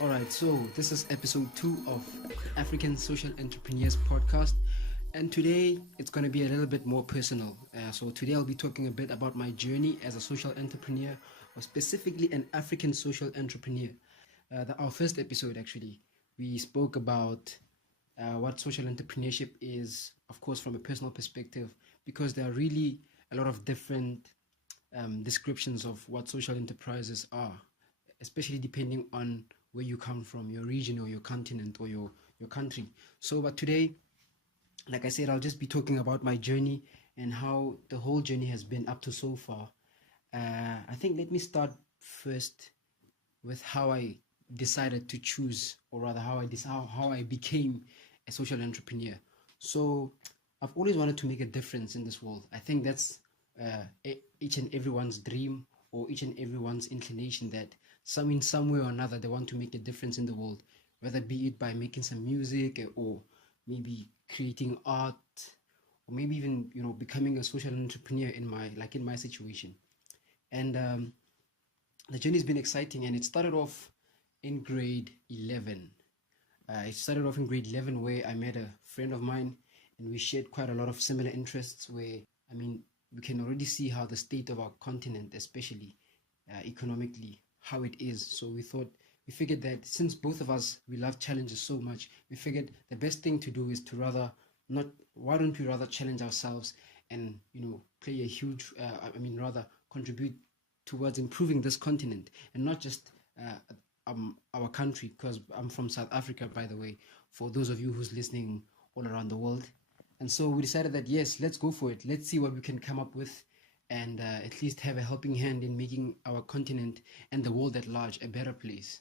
All right, so this is episode 2 of African Social Entrepreneurs Podcast, and today it's going to be a little bit more personal. So, today I'll be talking a bit about my journey as a social entrepreneur, or specifically an African social entrepreneur. Our first episode, actually, we spoke about what social entrepreneurship is, of course, from a personal perspective, because there are really a lot of different descriptions of what social enterprises are, especially depending on where you come from, your region or your continent or your country. So, but today, like I said, I'll just be talking about my journey and how the whole journey has been up to so far. I think let me start first with how I decided to choose, or rather, how I became a social entrepreneur. So, I've always wanted to make a difference in this world. I think that's each and everyone's dream, or each and everyone's inclination, that in some way or another they want to make a difference in the world, whether be it by making some music, or maybe creating art, or maybe even becoming a social entrepreneur in my situation. And the journey's been exciting, and it started off in grade 11. It started off in grade 11, where I met a friend of mine, and we shared quite a lot of similar interests. Where, I mean, we can already see how the state of our continent, especially economically, how it is. So we figured that since both of us, we love challenges so much, we figured the best thing to do is to rather not, why don't we rather challenge ourselves and, play a huge, rather contribute towards improving this continent, and not just our country, because I'm from South Africa, by the way, for those of you who's listening all around the world. And so we decided that, yes, let's go for it. Let's see what we can come up with, and at least have a helping hand in making our continent and the world at large a better place.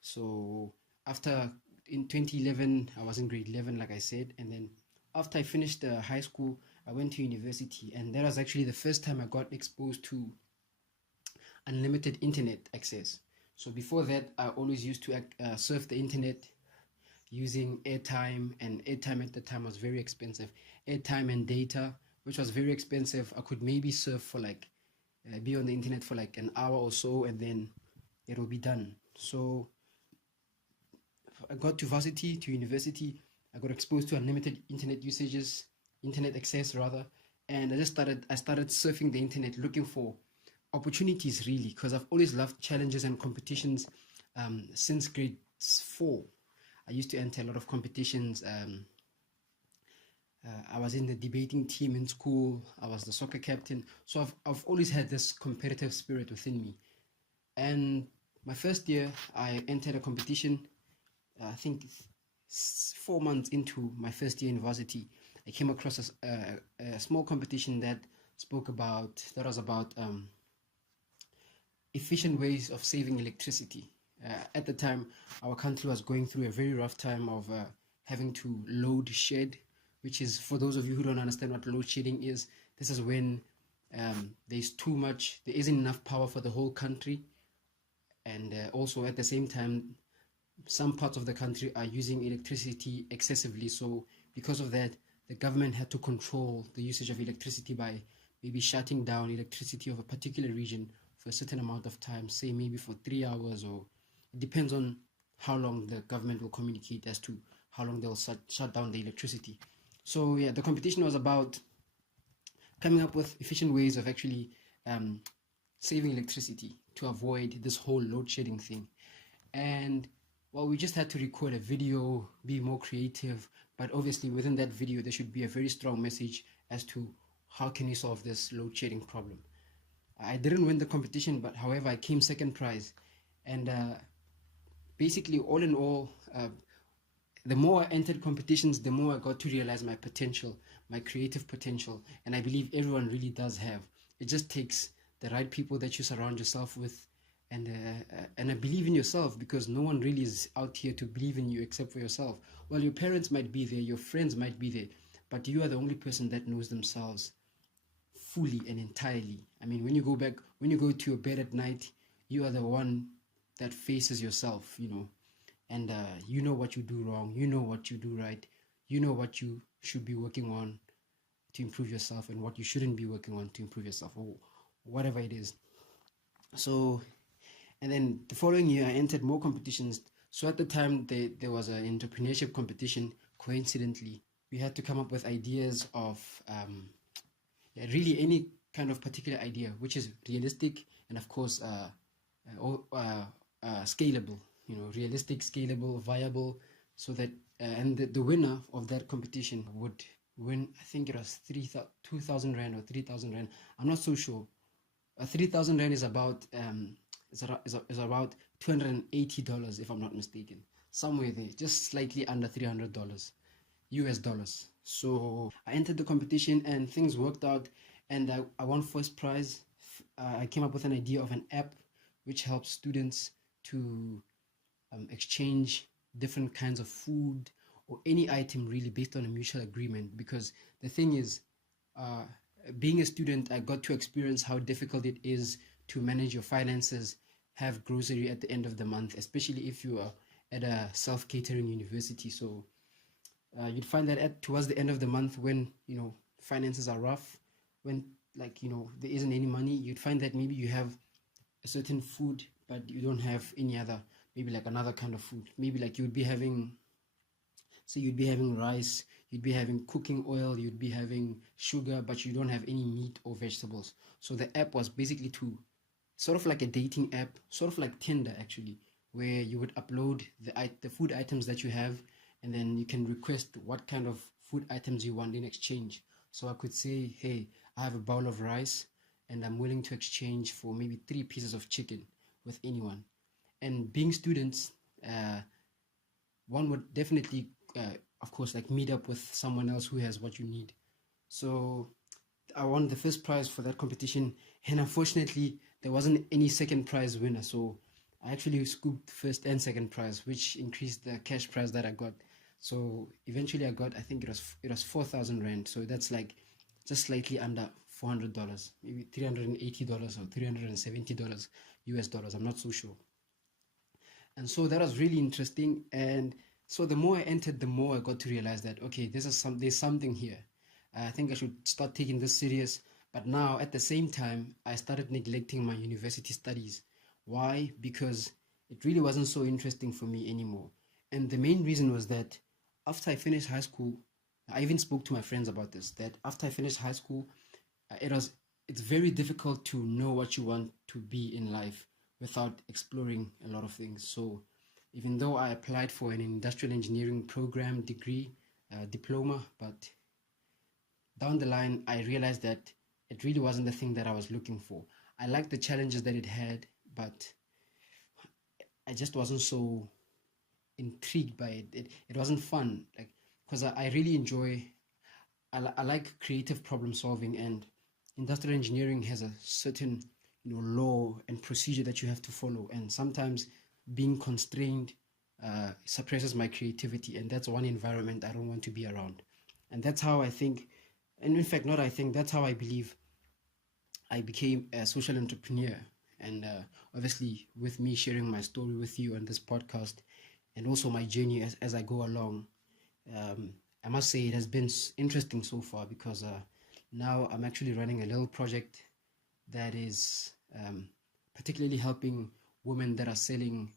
So after, in 2011, I was in grade 11, like I said, and then after I finished high school, I went to university, and that was actually the first time I got exposed to unlimited internet access. So before that, I always used to surf the internet using airtime, and airtime at the time was very expensive. Airtime and data, which was very expensive. I could maybe surf for be on the internet for like an hour or so, and then it will be done. So I got to university, I got exposed to unlimited internet access rather, and I started surfing the internet looking for opportunities, really, because I've always loved challenges and competitions since grade 4. I used to enter a lot of competitions. I was in the debating team in school. I was the soccer captain. So I've always had this competitive spirit within me. And my first year, I entered a competition. I think 4 months into my first year university, I came across a small competition that was about efficient ways of saving electricity. At the time, our country was going through a very rough time of having to load shed, which is, for those of you who don't understand what load shedding is, this is when there isn't enough power for the whole country, and also at the same time, some parts of the country are using electricity excessively. So because of that, the government had to control the usage of electricity by maybe shutting down electricity of a particular region for a certain amount of time, say maybe for 3 hours, or it depends on how long the government will communicate as to how long they'll shut down the electricity. So yeah, the competition was about coming up with efficient ways of actually saving electricity to avoid this whole load shedding thing. And well, we just had to record a video, be more creative, but obviously within that video there should be a very strong message as to how can we solve this load shedding problem. I didn't win the competition, but however, I came second prize. And basically, all in all, the more I entered competitions, the more I got to realize my potential, my creative potential. And I believe everyone really does have. It just takes the right people that you surround yourself with, and I believe in yourself, because no one really is out here to believe in you except for yourself. Well, your parents might be there, your friends might be there, but you are the only person that knows themselves fully and entirely. I mean, when you go to your bed at night, you are the one that faces yourself, and you know what you do wrong, you know what you do right, you know what you should be working on to improve yourself, and what you shouldn't be working on to improve yourself, or whatever it is. So, and then the following year, I entered more competitions So at the time, there was an entrepreneurship competition. Coincidentally, we had to come up with ideas of yeah, really any kind of particular idea, which is realistic and of course scalable. You know, realistic, scalable, viable, so that and the winner of that competition would win. I think it was 2,000 rand or 3,000 rand. I'm not so sure. 3,000 rand is about is about $280 if I'm not mistaken, somewhere there, just slightly under $300 US dollars. So I entered the competition and things worked out, and I won first prize. I came up with an idea of an app which helps students to exchange different kinds of food or any item really based on a mutual agreement. Because the thing is, uh, being a student, I got to experience how difficult it is to manage your finances, have grocery at the end of the month, especially if you are at a self-catering university. So you'd find that towards the end of the month, when finances are rough, when there isn't any money, you'd find that maybe you have a certain food but you don't have any other, maybe like another kind of food. Maybe like you'd be having, say you'd be having rice, you'd be having cooking oil, you'd be having sugar, but you don't have any meat or vegetables. So the app was basically to sort of like a dating app, sort of like Tinder actually, where you would upload the food items that you have, and then you can request what kind of food items you want in exchange. So I could say, hey, I have a bowl of rice and I'm willing to exchange for maybe 3 pieces of chicken with anyone. And being students, one would definitely, of course, like meet up with someone else who has what you need. So I won the first prize for that competition, and unfortunately, there wasn't any second prize winner. So I actually scooped first and second prize, which increased the cash prize that I got. So eventually, I got, I think it was 4,000 rand. So that's like just slightly under $400, maybe $380 or $370 US dollars. I'm not so sure. And so that was really interesting. And so the more I entered, the more I got to realize that okay, there's something here. I think I should start taking this serious. But now at the same time, I started neglecting my university studies. Why? Because it really wasn't so interesting for me anymore. And the main reason was that after I finished high school, I even spoke to my friends about this, that after I finished high school, it's very difficult to know what you want to be in life without exploring a lot of things. So even though I applied for an industrial engineering program degree, diploma, but down the line I realized that it really wasn't the thing that I was looking for. I liked the challenges that it had, but I just wasn't so intrigued by it. It wasn't fun, like, because I really enjoy, I like creative problem solving, and industrial engineering has a certain law and procedure that you have to follow, and sometimes being constrained suppresses my creativity, and that's one environment I don't want to be around. And that's how I think, and in fact not I think, that's how I believe I became a social entrepreneur. And obviously, with me sharing my story with you on this podcast, and also my journey as I go along, I must say it has been interesting so far, because now I'm actually running a little project that is particularly helping women that are selling,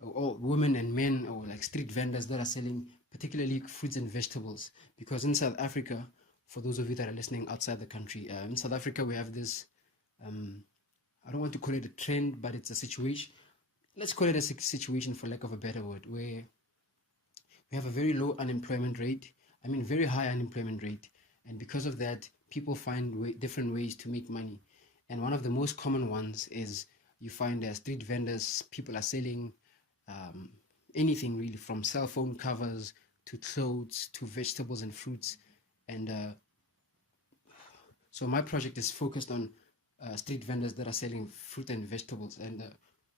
or women and men, or like street vendors that are selling particularly fruits and vegetables. Because in South Africa, for those of you that are listening outside the country, in South Africa we have this, I don't want to call it a trend, but it's a situation. Let's call it a situation, for lack of a better word, where we have a very low unemployment rate. I mean, very high unemployment rate. And because of that, people find different ways to make money. And one of the most common ones is you find street vendors, people are selling anything really, from cell phone covers to clothes to vegetables and fruits. And so my project is focused on street vendors that are selling fruit and vegetables. And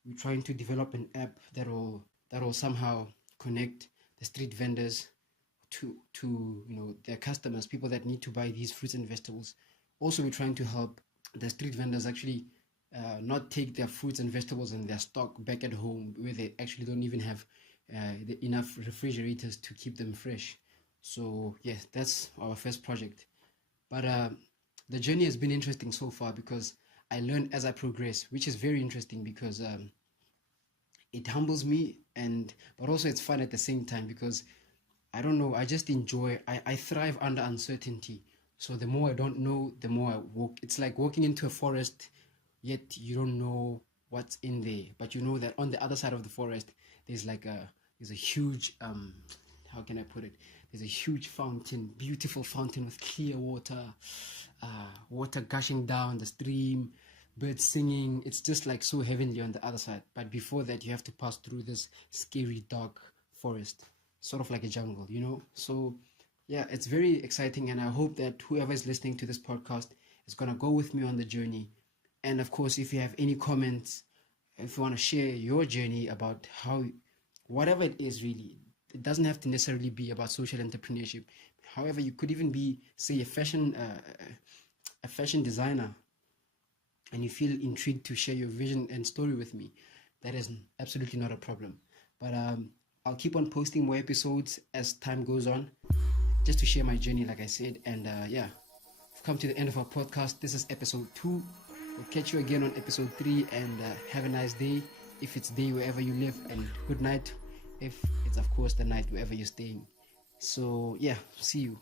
we're trying to develop an app that will somehow connect the street vendors to their customers, people that need to buy these fruits and vegetables. Also, we're trying to help the street vendors actually not take their fruits and vegetables and their stock back at home, where they actually don't even have enough refrigerators to keep them fresh. So yes, that's our first project. But the journey has been interesting so far, because I learn as I progress, which is very interesting, because it humbles me and but also it's fun at the same time because I don't know, I just enjoy, I thrive under uncertainty. So the more I don't know, the more I walk. It's like walking into a forest, yet you don't know what's in there, but you know that on the other side of the forest there's like there's a huge how can I put it? There's a huge fountain, beautiful fountain with clear water, water gushing down the stream, birds singing. It's just like so heavenly on the other side. But before that, you have to pass through this scary, dark forest, sort of like a jungle, you know? So, yeah, it's very exciting. And I hope that whoever is listening to this podcast is going to go with me on the journey. And of course, if you have any comments, if you want to share your journey about how, whatever it is really, it doesn't have to necessarily be about social entrepreneurship. However, you could even be, say, a fashion designer, and you feel intrigued to share your vision and story with me. That is absolutely not a problem. But I'll keep on posting more episodes as time goes on, just to share my journey, like I said. And yeah, we've come to the end of our podcast. This is episode 2. We'll catch you again on episode 3, and have a nice day if it's day wherever you live, and good night if it's, of course, the night wherever you're staying. So yeah, see you.